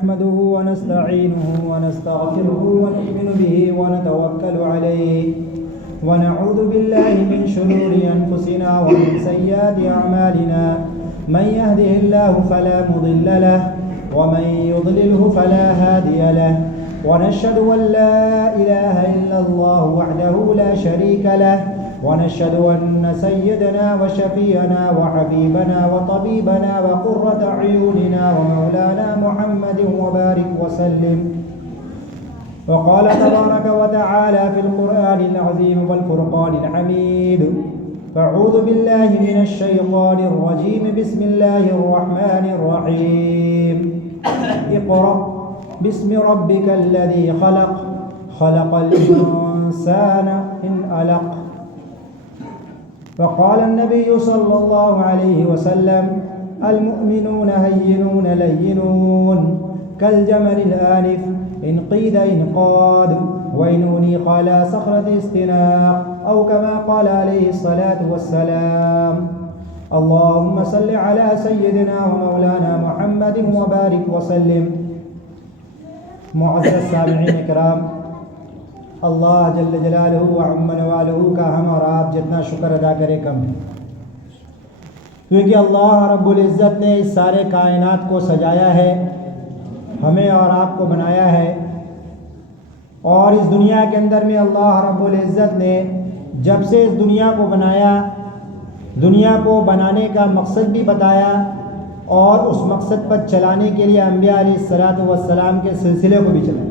نحمده ونستعينه ونستغفره ونؤمن به ونتوكل عليه ونعوذ بالله من شرور أنفسنا ومن سيئات أعمالنا من يهده الله فلا مضل له ومن يضلله فلا هادي له ونشهد أن لا إله إلا الله وحده لا شريك له ونشهد أن سيدنا وشفيعنا وحبيبنا وطبيبنا وقرة أعيننا ومولانا محمد وبارك وسلم. وقال تبارك وتعالى في القرآن العظيم والفرقان الحميد: فأعوذ بالله من الشيطان الرجيم بسم الله الرحمن الرحيم. اقرأ باسم ربك الذي خلق خلق الإنسان من علق. وقال النبي صلى الله عليه وسلم: المؤمنون هينون لينون كالجمل الآنف إن قيد إنقاد وإن أنيق على صخرة استناق أو كما قال عليه الصلاة والسلام. اللهم صل على سيدنا ومولانا محمد وبارك وسلم. معزز سامعین کرام، اللہ جل جلالہ و عم نوالہ کا ہم اور آپ جتنا شکر ادا کرے کم ہے، کیونکہ اللہ رب العزت نے اس سارے کائنات کو سجایا ہے، ہمیں اور آپ کو بنایا ہے، اور اس دنیا کے اندر میں اللہ رب العزت نے جب سے اس دنیا کو بنایا، دنیا کو بنانے کا مقصد بھی بتایا اور اس مقصد پر چلانے کے لیے انبیاء علیہ الصلاۃ والسلام کے سلسلے کو بھی چلایا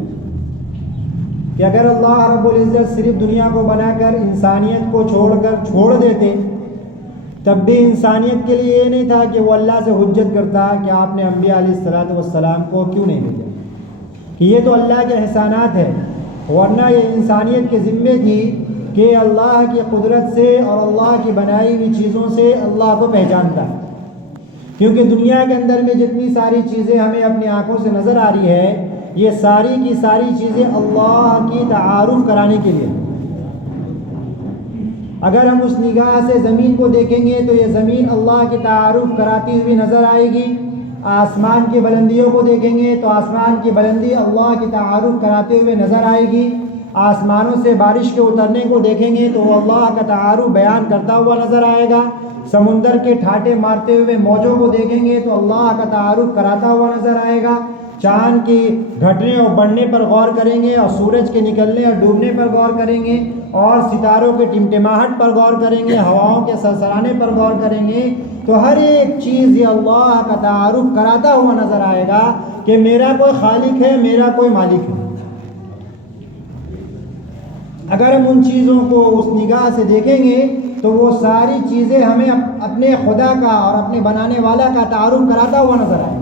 کہ اگر اللہ رب العزت صرف دنیا کو بنا کر انسانیت کو چھوڑ دیتے، تب بھی انسانیت کے لیے یہ نہیں تھا کہ وہ اللہ سے حجت کرتا کہ آپ نے انبیاء علیہ الصلاۃ والسلام کو کیوں نہیں بھیجا، کہ یہ تو اللہ کے احسانات ہے، ورنہ یہ انسانیت کے ذمے تھی کہ اللہ کی قدرت سے اور اللہ کی بنائی ہوئی چیزوں سے اللہ کو پہچانتا ہے، کیونکہ دنیا کے اندر میں جتنی ساری چیزیں ہمیں اپنی آنکھوں سے نظر آ رہی ہے، یہ ساری کی ساری چیزیں اللہ کی تعارف کرانے کے لیے. اگر ہم اس نگاہ سے زمین کو دیکھیں گے تو یہ زمین اللہ کی تعارف کراتی ہوئی نظر آئے گی. آسمان کی بلندیوں کو دیکھیں گے تو آسمان کی بلندی اللہ کی تعارف کراتے ہوئے نظر آئے گی. آسمانوں سے بارش کے اترنے کو دیکھیں گے تو وہ اللہ کا تعارف بیان کرتا ہوا نظر آئے گا. سمندر کے ٹھاٹے مارتے ہوئے موجوں کو دیکھیں گے تو اللہ کا تعارف کراتا ہوا نظر آئے گا. چاند کی گھٹنے اور بڑھنے پر غور کریں گے، اور سورج کے نکلنے اور ڈوبنے پر غور کریں گے، اور ستاروں کے ٹمٹماہٹ پر غور کریں گے، ہواؤں کے سرسرانے پر غور کریں گے، تو ہر ایک چیز یہ اللہ کا تعارف کراتا ہوا نظر آئے گا کہ میرا کوئی خالق ہے، میرا کوئی مالک ہے. اگر ہم ان چیزوں کو اس نگاہ سے دیکھیں گے تو وہ ساری چیزیں ہمیں اپنے خدا کا اور اپنے بنانے والا کا تعارف کراتا ہوا نظر آئے گا.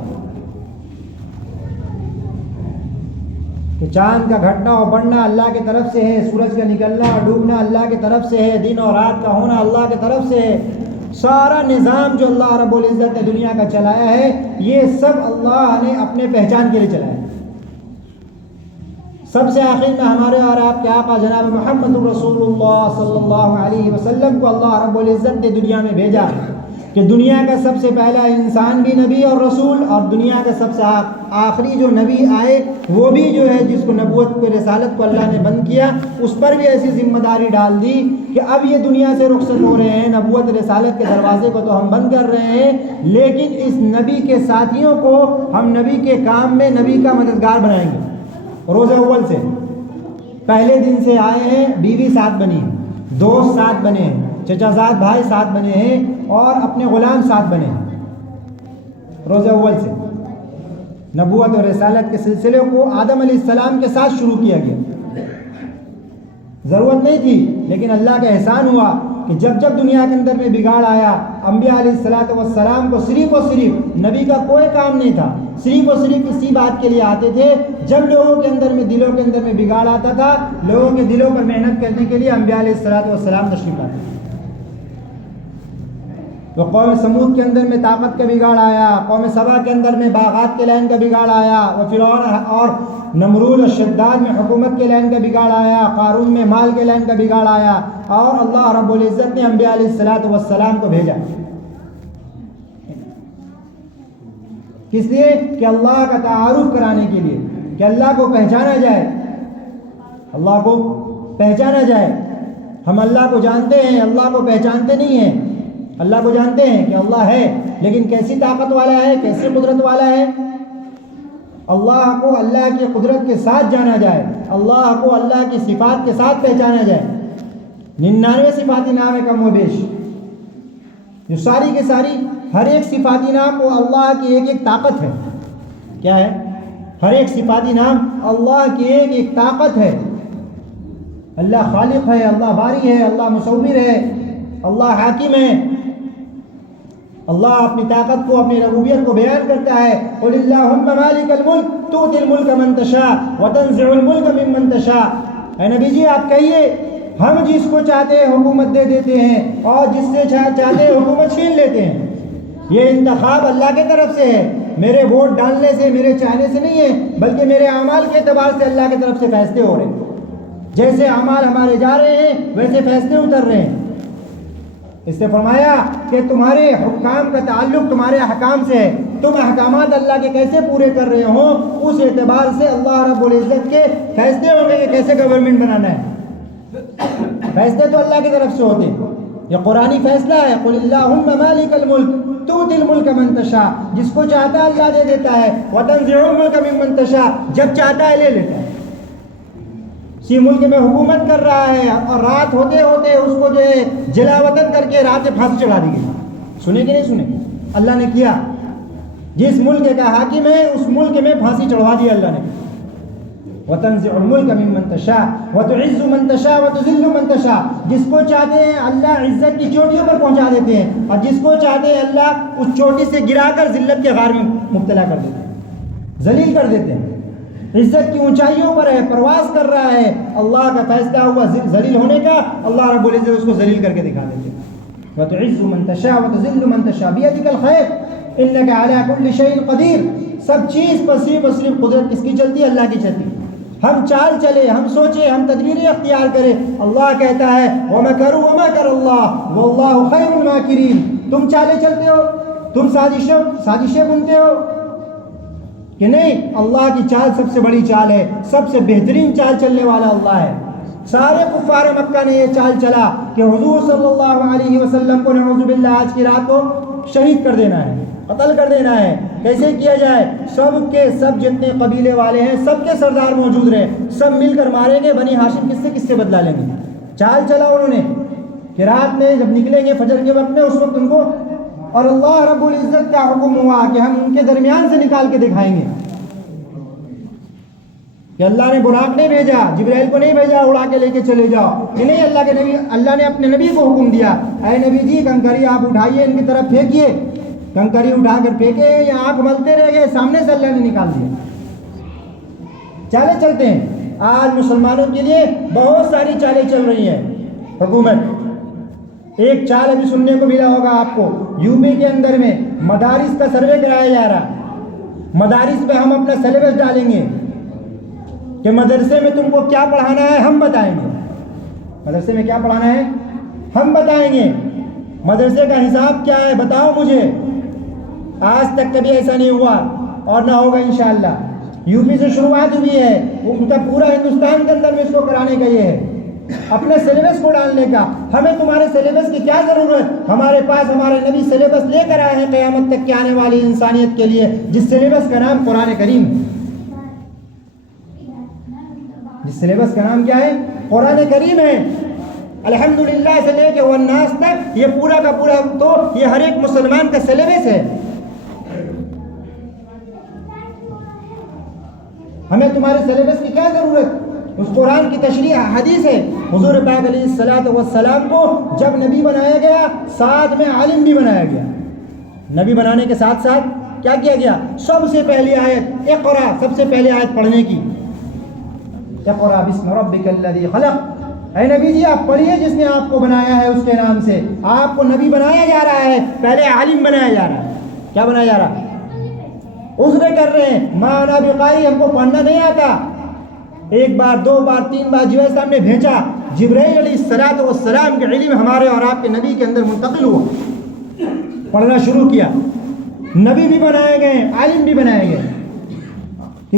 کہ چاند کا گھٹنا اور بڑھنا اللہ کی طرف سے ہے، سورج کا نکلنا اور ڈوبنا اللہ کی طرف سے ہے، دن اور رات کا ہونا اللہ کی طرف سے ہے. سارا نظام جو اللہ رب العزت نے دنیا کا چلایا ہے، یہ سب اللہ نے اپنے پہچان کے لیے چلایا ہے. سب سے آخر میں ہمارے اور آپ کے آقا جناب محمد رسول اللہ صلی اللہ علیہ وسلم کو اللہ رب العزت نے دنیا میں بھیجا کہ دنیا کا سب سے پہلا انسان بھی نبی اور رسول، اور دنیا کا سب سے آخری جو نبی آئے وہ بھی جو ہے جس کو نبوت کو رسالت کو اللہ نے بند کیا، اس پر بھی ایسی ذمہ داری ڈال دی کہ اب یہ دنیا سے رخصت ہو رہے ہیں، نبوت رسالت کے دروازے کو تو ہم بند کر رہے ہیں، لیکن اس نبی کے ساتھیوں کو ہم نبی کے کام میں نبی کا مددگار بنائیں گے. روز اول سے پہلے دن سے آئے ہیں، بیوی ساتھ بنی، دوست ساتھ بنے، چچا زاد بھائی ساتھ بنے ہیں، اور اپنے غلام ساتھ بنے. روز اول سے نبوت اور رسالت کے سلسلے کو آدم علیہ السلام کے ساتھ شروع کیا گیا. ضرورت نہیں تھی، لیکن اللہ کا احسان ہوا کہ جب جب دنیا کے اندر میں بگاڑ آیا، انبیاء علیہ الصلاۃ والسلام کو صرف اور صرف نبی کا کوئی کام نہیں تھا، صرف اور صرف اسی بات کے لیے آتے تھے جب لوگوں کے اندر میں دلوں کے اندر میں بگاڑ آتا تھا، لوگوں کے دلوں پر محنت کرنے کے لیے انبیاء علیہ الصلاۃ والسلام تشریف لاتے تھے. تو قوم سمود کے اندر میں طاقت کا بگاڑ آیا، قوم سبا کے اندر میں باغات کے لائن کا بگاڑ آیا، وہ فرعون اور نمرود اور شداد میں حکومت کے لائن کا بگاڑ آیا، قارون میں مال کے لائن کا بگاڑ آیا، اور اللہ رب العزت نے انبیاء علیہ الصلاۃ والسلام کو بھیجا کس لیے؟ کہ اللہ کا تعارف کرانے کے لیے، کہ اللہ کو پہچانا جائے، اللہ کو پہچانا جائے۔ ہم اللہ کو جانتے ہیں، اللہ کو پہچانتے نہیں ہیں۔ اللہ کو جانتے ہیں کہ اللہ ہے، لیکن کیسی طاقت والا ہے، کیسی قدرت والا ہے۔ اللہ کو اللہ کی قدرت کے ساتھ جانا جائے، اللہ کو اللہ کی صفات کے ساتھ پہچانا جائے۔ 99 صفاتی نام ہے کم و بیش، جو ساری کے ساری ہر ایک صفاتی نام وہ اللہ کی ایک ایک طاقت ہے۔ کیا ہے؟ ہر ایک صفاتی نام اللہ کی ایک ایک طاقت ہے۔ اللہ خالق ہے، اللہ باری ہے، اللہ مصور ہے، اللہ حاکم ہے۔ اللہ اپنی طاقت کو، اپنی ربوبیت کو بیان کرتا ہے، قل اللہم مالک الملک تؤتی الملک من تشاء وتنزع الملک ممن تشاء۔ اے نبی جی آپ کہیے ہم جس کو چاہتے ہیں حکومت دے دیتے ہیں اور جس سے چاہتے ہیں حکومت چھین لیتے ہیں۔ یہ انتخاب اللہ کی طرف سے ہے، میرے ووٹ ڈالنے سے، میرے چاہنے سے نہیں ہے، بلکہ میرے اعمال کے اعتبار سے اللہ کی طرف سے فیصلے ہو رہے ہیں۔ جیسے اعمال ہمارے جا رہے ہیں ویسے فیصلے اتر رہے ہیں۔ اس نے فرمایا کہ تمہارے حکام کا تعلق تمہارے احکام سے ہے، تم احکامات اللہ کے کیسے پورے کر رہے ہو، اس اعتبار سے اللہ رب العزت کے فیصلے ہوں گے کہ کیسے گورنمنٹ بنانا ہے۔ فیصلے تو اللہ کی طرف سے ہوتے ہیں، یہ قرآنی فیصلہ ہے، قل اللہم مالک الملک تؤتی الملک من تشاء، جس کو چاہتا ہے اللہ دے دیتا ہے، وتنزع الملک ممن تشاء، جب چاہتا ہے لے لیتا ہے۔ اسی ملک میں حکومت کر رہا ہے اور رات ہوتے ہوتے اس کو جو ہے جلا وطن کر کے رات میں پھانسی چڑھا دی گئی۔ سنے کہ نہیں سنے؟ اللہ نے کیا، جس ملک کا حاکم ہے اس ملک میں پھانسی چڑھوا دی اللہ نے۔ وتنزع الملک ممن تشاء وتعز من تشاء وتذل من تشاء، جس کو چاہتے ہیں اللہ عزت کی چوٹیوں پر پہنچا دیتے ہیں، اور جس کو چاہتے ہیں اللہ اس چوٹی سے گرا کر ذلت کے غار میں مبتلا کر دیتے ہیں، ذلیل کر دیتے ہیں۔ عزت کی اونچائیوں پر ہے، پرواز کر رہا ہے، اللہ کا فیصلہ ہوا ذلیل ہونے کا، اللہ رب العزت اس کو ذلیل کر کے دکھا دیتے ہیں۔ وتعز من تشاء وتذل من تشاء بیدک الخیر انک علی کل شیء قدیر۔ سب چیز پر صرف قدرت کس کی چلتی ہے؟ اللہ کی چلتی ہے۔ ہم چال چلے، ہم سوچے، ہم تدبیریں اختیار کریں، اللہ کہتا ہے وَمَكَرُوا وَمَكَرَ اللَّهُ وَاللَّهُ خَيْرُ الْمَاكِرِينَ۔ تم چالیں چلتے ہو، تم سازشیں بنتے ہو کہ نہیں، اللہ کی چال سب سے بڑی چال ہے، سب سے بہترین چال چلنے والا اللہ ہے۔ سارے کفار مکہ نے یہ چال چلا کہ حضور صلی اللہ علیہ وسلم کو نعوذ باللہ آج کی رات کو شہید کر دینا ہے، قتل کر دینا ہے۔ کیسے کیا جائے؟ سب کے سب جتنے قبیلے والے ہیں سب کے سردار موجود رہے، سب مل کر ماریں گے، بنی ہاشم کس سے بدلا لیں گے۔ چال چلا انہوں نے کہ رات میں جب نکلیں گے فجر کے وقت میں، اس وقت ان کو، اور اللہ رب العزت کا حکم ہوا کہ ہم ان کے درمیان سے نکال کے دکھائیں گے کہ اللہ نے براق نہیں بھیجا، جبرائیل کو نہیں بھیجا اڑا کے لے کے چلے جاؤ، کہ نہیں، اللہ کے نبی، اللہ نے اپنے نبی کو حکم دیا، اے نبی جی کنکری آپ اٹھائیے، ان کی طرف پھینکیے۔ کنکری اٹھا کر پھینکے یا آنکھ ملتے رہ گئے، سامنے سے اللہ نے نکال دیا۔ چالیں چلتے ہیں، آج مسلمانوں کے لیے بہت ساری چالیں چل رہی ہیں حکومت۔ ایک چال ابھی سننے کو ملا ہوگا آپ کو، یو پی کے اندر میں مدارس کا سروے کرایا جا رہا۔ مدارس پہ ہم اپنا سلیبس ڈالیں گے کہ مدرسے میں تم کو کیا پڑھانا ہے ہم بتائیں گے، مدرسے میں کیا پڑھانا ہے ہم بتائیں گے، مدرسے کا حساب کیا ہے بتاؤ مجھے۔ آج تک کبھی ایسا نہیں ہوا اور نہ ہوگا انشاءاللہ۔ یو پی سے شروعات ہوئی ہے، ان کا پورا ہندوستان کے اندر میں اس کو کرانے کا یہ ہے، اپنے سلیبس کو ڈالنے کا۔ ہمیں تمہارے سلیبس کی کیا ضرورت؟ ہمارے پاس ہمارے نبی سلیبس لے کر آئے ہیں قیامت تک کے آنے والی انسانیت کے لیے، جس سلیبس کا نام قرآن کریم ہے۔ جس سلیبس کا نام کیا ہے؟ قرآن کریم ہے۔ الحمدللہ سے لے کے والناس تک یہ پورا کا پورا تو یہ ہر ایک مسلمان کا سلیبس ہے۔ ہمیں تمہارے سلیبس کی کیا ضرورت؟ اس قرآن کی تشریح حدیث ہے۔ حضور پاک علیہ الصلوۃ والسلام کو جب نبی بنایا گیا، ساتھ میں عالم بھی بنایا گیا۔ نبی بنانے کے ساتھ ساتھ کیا کیا گیا؟ سب سے پہلی آیت اقرا، سب سے پہلی آیت پڑھنے کی، اقرا بسم ربک الذی خلق۔ اے نبی جی آپ پڑھیے جس نے آپ کو بنایا ہے اس کے نام سے۔ آپ کو نبی بنایا جا رہا ہے، پہلے عالم بنایا جا رہا ہے۔ کیا بنایا جا رہا ہے؟ عذر کر رہے ہیں، ما انا بقاری، ہم کو پڑھنا نہیں آتا۔ ایک بار، دو بار، تین بار جبرائیل صاحب نے بھیجا، جبرائیل علیہ الصلوۃ والسلام کے علم ہمارے اور آپ کے نبی کے اندر منتقل ہوا، پڑھنا شروع کیا۔ نبی بھی بنائے گئے، عالم بھی بنائے گئے.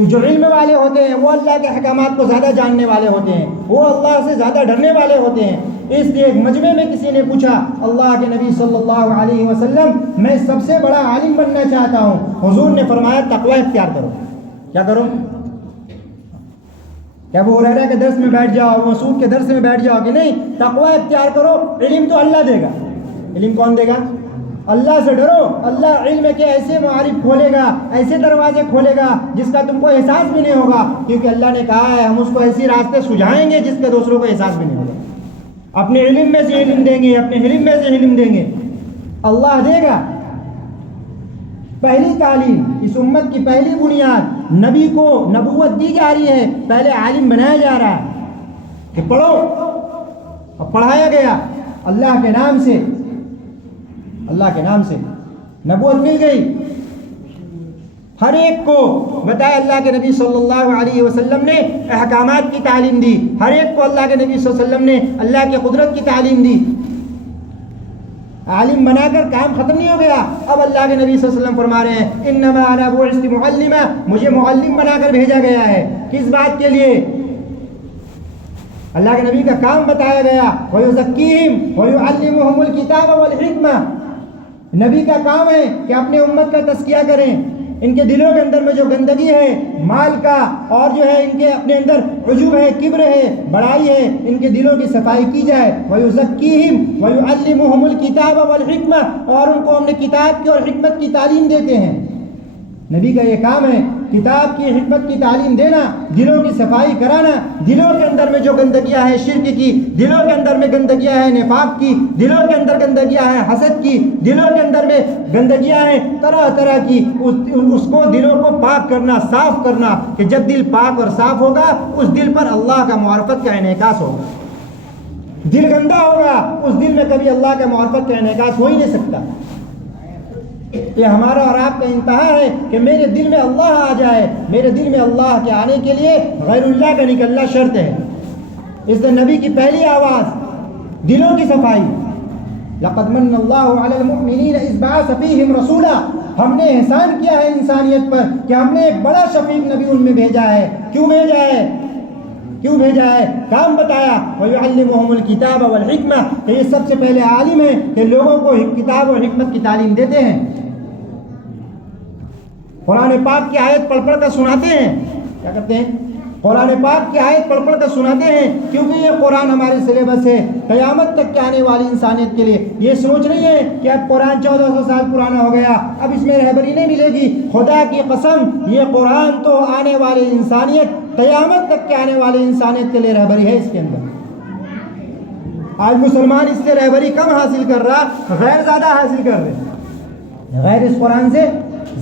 جو علم والے ہوتے ہیں وہ اللہ کے احکامات کو زیادہ جاننے والے ہوتے ہیں، وہ اللہ سے زیادہ ڈرنے والے ہوتے ہیں. اس لیے ایک مجمع میں کسی نے پوچھا اللہ کے نبی صلی اللہ علیہ وسلم میں سب سے بڑا عالم بننا چاہتا ہوں. حضور نے فرمایا تقوی اختیار کرو. کیا کرو؟ کیا ابو ہریرہ کے درس میں بیٹھ جاؤ، مسعود کے درس میں بیٹھ جاؤ کہ نہیں؟ تقوی اختیار کرو. علم تو اللہ دے گا. علم کون دے گا؟ اللہ سے ڈرو. اللہ علم کے ایسے معارف کھولے گا، ایسے دروازے کھولے گا جس کا تم کو احساس بھی نہیں ہوگا، کیونکہ اللہ نے کہا ہے ہم اس کو ایسی راستے سجھائیں گے جس کے دوسروں کو احساس بھی نہیں ہوگا. اپنے علم میں سے علم دیں گے، اپنے علم میں سے علم دیں گے، اللہ دے گا. پہلی تعلیم، اس امت کی پہلی بنیاد، نبی کو نبوت دی جا رہی ہے، پہلے عالم بنایا جا رہا ہے کہ پڑھو. اب پڑھایا گیا اللہ کے نام سے، اللہ کے نام سے نبوت مل گئی. ہر ایک کو بتایا اللہ کے نبی صلی اللہ علیہ وسلم نے احکامات کی تعلیم دی. ہر ایک کو اللہ کے نبی صلی اللہ علیہ وسلم نے اللہ کی قدرت کی تعلیم دی. عالم بنا کر کام ختم نہیں ہو گیا. اب اللہ کے نبی صلی اللہ علیہ وسلم فرما رہے ہیں انما انا بعثت معلما، مجھے معلم بنا کر بھیجا گیا ہے. کس بات کے لیے؟ اللہ کے نبی کا کام بتایا گیا وَيُزَكِّيهِمْ وَيُعَلِّمُهُمُ الْكِتَابَ وَالْحِكْمَةَ. نبی کا کام ہے کہ اپنے امت کا تزکیہ کریں. ان کے دلوں کے اندر میں جو گندگی ہے مال کا، اور جو ہے ان کے اپنے اندر عجوب ہے، کبر ہے، بڑائی ہے، ان کے دلوں کی صفائی کی جائے. وَيُزَكِّيهِمْ وَيُعَلِّمُهُمُ الْكِتَابَ وَالْحِكْمَةَ، اور ان کو ہم نے کتاب کی اور حکمت کی تعلیم دیتے ہیں. نبی کا یہ کام ہے کتاب کی، حکمت کی تعلیم دینا، دلوں کی صفائی کرانا. دلوں کے اندر میں جو گندگیاں ہیں شرک کی، دلوں کے اندر میں گندگیاں ہیں نفاق کی، دلوں کے اندر گندگیاں ہیں حسد کی، دلوں کے اندر میں گندگیاں ہیں طرح طرح کی، اس کو دلوں کو پاک کرنا، صاف کرنا. کہ جب دل پاک اور صاف ہوگا اس دل پر اللہ کا معرفت کا انعکاس ہوگا. دل گندا ہوگا اس دل میں کبھی اللہ کا معرفت کا انعکاس ہو ہی نہیں سکتا. یہ ہمارا اور آپ کا انتہا ہے کہ میرے دل میں اللہ آ جائے. میرے دل میں اللہ کے آنے کے لیے غیر اللہ کا نکلنا شرط ہے. اس لیے نبی کی پہلی آواز دلوں کی صفائی. لقد من اللہ علی المؤمنین اذ بعث فیہم رسولا. ہم نے احسان کیا ہے انسانیت پر کہ ہم نے ایک بڑا شفیق نبی ان میں بھیجا ہے. کیوں بھیجا ہے؟ کیوں بھیجا ہے؟ کام بتایا وَيُعَلِّمُهُمُ الْكِتَابَ وَالْحِكْمَةَ، کہ یہ سب سے پہلے عالم ہیں کہ لوگوں کو کتاب اور حکمت کی تعلیم دیتے ہیں. قرآن پاک کی آیت پڑھ پڑھ کر سناتے ہیں. کیا کرتے ہیں؟ قرآن پاک کی آیت پڑھ پڑھ کر سناتے ہیں، کیونکہ یہ قرآن ہمارے سلیبس ہے قیامت تک کے آنے والی انسانیت کے لیے. یہ سوچ نہیں ہے کہ اب قرآن 1400 سال پرانا ہو گیا، اب اس میں رہبری نہیں ملے گی. خدا کی قسم یہ قرآن تو آنے والی انسانیت، قیامت تک کے آنے والی انسانیت کے لیے رہبری ہے. اس کے اندر آج مسلمان اس سے رہبری کم حاصل کر رہا، غیر زیادہ حاصل کر رہے. غیر اس قرآن سے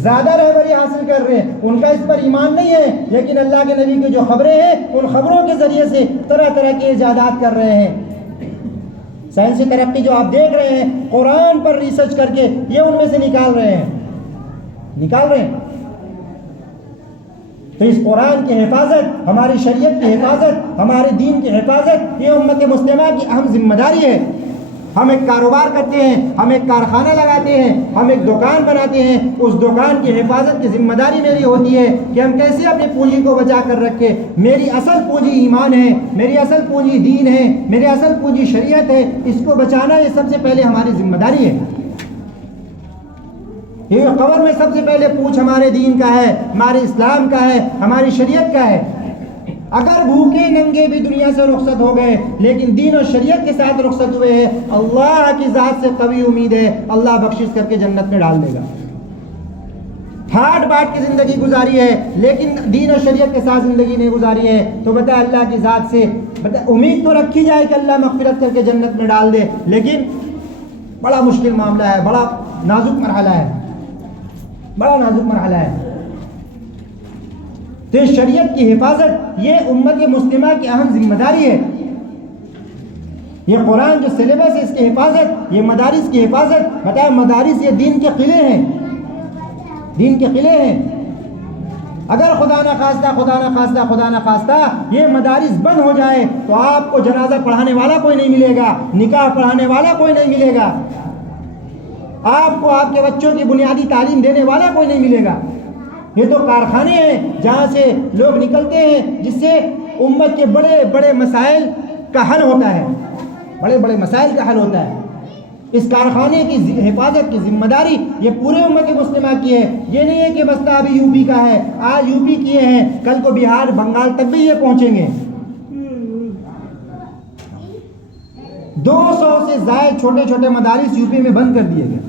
زیادہ رہبری حاصل کر رہے ہیں. ان کا اس پر ایمان نہیں ہے، لیکن اللہ کے نبی کی جو خبریں ہیں ان خبروں کے ذریعے سے طرح طرح کے ایجادات کر رہے ہیں. سائنسی ترقی جو آپ دیکھ رہے ہیں قرآن پر ریسرچ کر کے یہ ان میں سے نکال رہے ہیں. تو اس قرآن کی حفاظت، ہماری شریعت کی حفاظت، ہمارے دین کی حفاظت یہ امت مسلمہ کی اہم ذمہ داری ہے. ہم ایک کاروبار کرتے ہیں، ہم ایک کارخانہ لگاتے ہیں، ہم ایک دکان بناتے ہیں، اس دکان کی حفاظت کی ذمہ داری میری ہوتی ہے کہ ہم کیسے اپنی پونجی کو بچا کر رکھیں. میری اصل پونجی ایمان ہے، میری اصل پونجی دین ہے، میری اصل پونجی شریعت ہے. اس کو بچانا یہ سب سے پہلے ہماری ذمہ داری ہے. یہ قبر میں سب سے پہلے پوچھ ہمارے دین کا ہے، ہمارے اسلام کا ہے، ہماری شریعت کا ہے. اگر بھوکے ننگے بھی دنیا سے رخصت ہو گئے لیکن دین اور شریعت کے ساتھ رخصت ہوئے ہیں، اللہ کی ذات سے قوی امید ہے اللہ بخشش کر کے جنت میں ڈال دے گا. پھاٹ باٹ کی زندگی گزاری ہے لیکن دین اور شریعت کے ساتھ زندگی نہیں گزاری ہے، تو بتا اللہ کی ذات سے امید تو رکھی جائے کہ اللہ مغفرت کر کے جنت میں ڈال دے، لیکن بڑا مشکل معاملہ ہے، بڑا نازک مرحلہ ہے، بڑا نازک مرحلہ ہے. تو شریعت کی حفاظت یہ امت مسلمہ کی اہم ذمہ داری ہے. یہ قرآن جو سلیبس ہے اس کی حفاظت، یہ مدارس کی حفاظت. بتایا مدارس یہ دین کے قلعے ہیں، دین کے قلعے ہیں. اگر خدا نہ خواستہ یہ مدارس بند ہو جائے تو آپ کو جنازہ پڑھانے والا کوئی نہیں ملے گا، نکاح پڑھانے والا کوئی نہیں ملے گا. آپ کو آپ کے بچوں کی بنیادی تعلیم دینے والا کوئی نہیں ملے گا. یہ تو کارخانے ہیں جہاں سے لوگ نکلتے ہیں جس سے امت کے بڑے بڑے مسائل کا حل ہوتا ہے, بڑے بڑے مسائل کا حل ہوتا ہے. اس کارخانے کی حفاظت کی ذمہ داری یہ پورے امت مسلمہ کی ہے. یہ نہیں ہے کہ بستہ ابھی یو پی کا ہے, آج یو پی کیے ہیں, کل کو بہار بنگال تک بھی یہ پہنچیں گے. 200 سے زائد چھوٹے چھوٹے مدارس یو پی میں بند کر دیے گئے.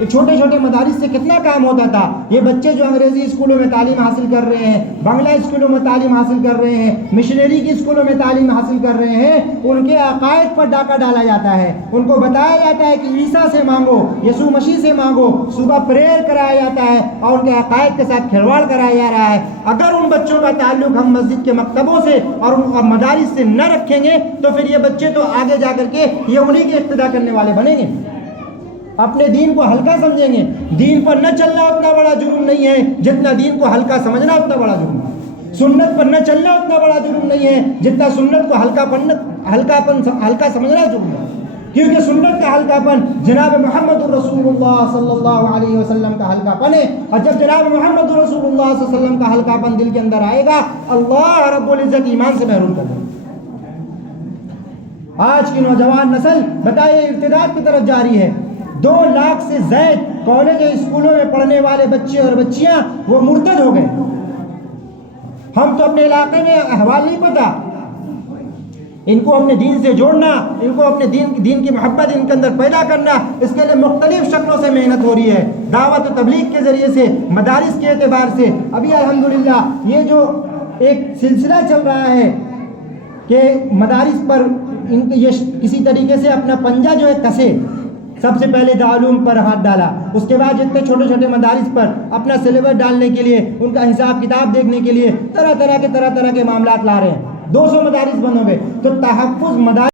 یہ چھوٹے چھوٹے مدارس سے کتنا کام ہوتا تھا. یہ بچے جو انگریزی اسکولوں میں تعلیم حاصل کر رہے ہیں, بنگلہ اسکولوں میں تعلیم حاصل کر رہے ہیں, مشنری کی اسکولوں میں تعلیم حاصل کر رہے ہیں, ان کے عقائد پر ڈاکہ ڈالا جاتا ہے. ان کو بتایا جاتا ہے کہ عیسیٰ سے مانگو, یسوع مسیح سے مانگو, صبح پریئر کرایا جاتا ہے اور ان کے عقائد کے ساتھ کھلواڑ کرایا جا رہا ہے. اگر ان بچوں کا تعلق ہم مسجد کے مکتبوں سے اور ان مدارس سے نہ رکھیں گے تو پھر یہ بچے تو آگے جا کر کے یہ انہی کے اقتدا کرنے والے بنیں گے, اپنے دین کو ہلکا سمجھیں گے. دین پر نہ چلنا اتنا بڑا جرم نہیں ہے جتنا دین کو ہلکا سمجھنا اتنا بڑا جرم ہے. سنت پر نہ چلنا اتنا بڑا جرم نہیں ہے جتنا سنت کو ہلکا سمجھنا جرم ہے. کیونکہ سنت کا ہلکا پن جناب محمد رسول اللہ صلی اللہ علیہ وسلم کا ہلکا پن ہے, اور جب جناب محمد رسول اللہ صلی اللہ علیہ وسلم کا ہلکا پن دل کے اندر آئے گا, اللہ رب العزت ایمان سے محروم کر دے. آج کی نوجوان نسل بتائیے ارتداد کی طرف جاری ہے. 2 لاکھ سے زائد کالج اور اسکولوں میں پڑھنے والے بچے اور بچیاں وہ مرتد ہو گئے. ہم تو اپنے علاقے میں احوال نہیں پتا. ان کو اپنے دین سے جوڑنا, ان کو اپنے دین کی محبت ان کے اندر پیدا کرنا, اس کے لیے مختلف شکلوں سے محنت ہو رہی ہے. دعوت و تبلیغ کے ذریعے سے, مدارس کے اعتبار سے. ابھی الحمدللہ یہ جو ایک سلسلہ چل رہا ہے کہ مدارس پر یہ کسی طریقے سے اپنا پنجہ جو ہے کسے. سب سے پہلے دارالعلوم پر ہاتھ ڈالا, اس کے بعد جتنے چھوٹے چھوٹے مدارس پر اپنا سلیبس ڈالنے کے لیے, ان کا حساب کتاب دیکھنے کے لیے طرح طرح کے معاملات لا رہے ہیں. 200 مدارس بند ہو گئے. تو تحفظ مدارس